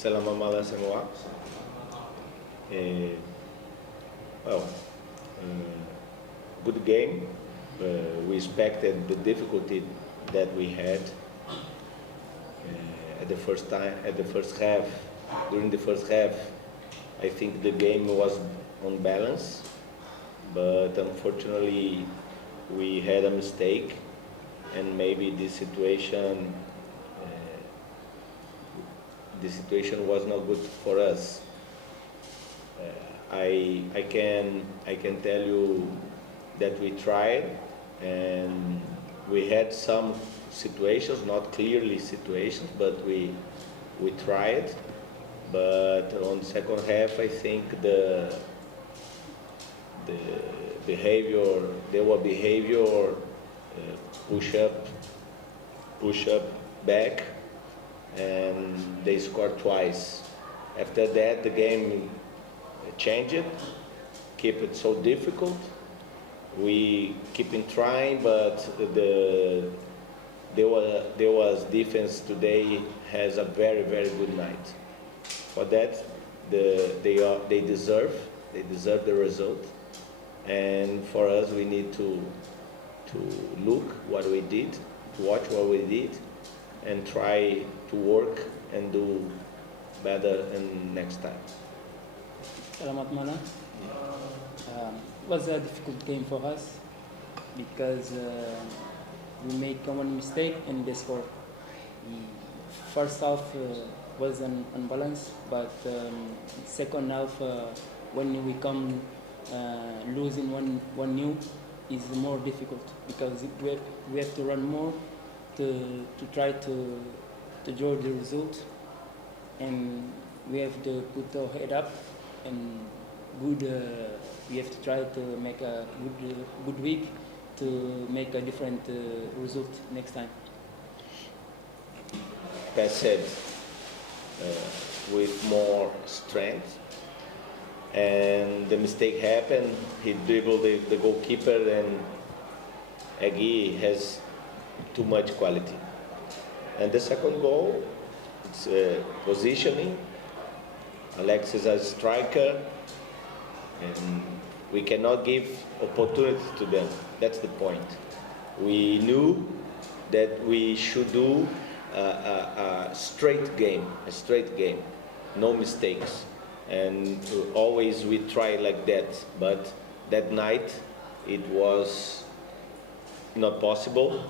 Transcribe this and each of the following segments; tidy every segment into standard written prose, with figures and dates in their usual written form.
Selamat malam semua. Well, good game. We expected the difficulty that we had at the first half. During the first half, I think the game was on balance, but unfortunately, we had a mistake, and maybe the situation was not good for us. I can tell you that we tried, and we had some situations, not clearly situations, but we tried. But on the second half, I think the Dewa behavior push up back, and they scored twice. After that, the game changed, keep it so difficult. We keep on trying, but Dewa's defense today has a very, very good night. For that, they deserve the result. And for us, we need to look what we did, to watch what we did, and try to work and do better in next time. Selamat malam. Was a difficult game for us because we made common mistake and they scored. First half was unbalanced, but second half when we come losing 1-0 is more difficult because we have to run more to try to draw the result, and we have to put our head up and good. We have to try to make a good week to make a different result next time. That said, with more strength, and the mistake happened. He dribbled the goalkeeper, and Agui has too much quality. And the second goal, it's positioning. Alex is a striker, and we cannot give opportunity to them. That's the point. We knew that we should do a straight game, no mistakes. And always we try like that, but that night it was not possible,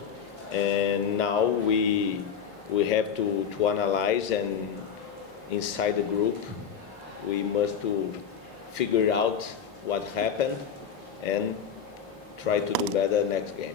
and now we have to analyze, and inside the group we must to figure out what happened and try to do better next game.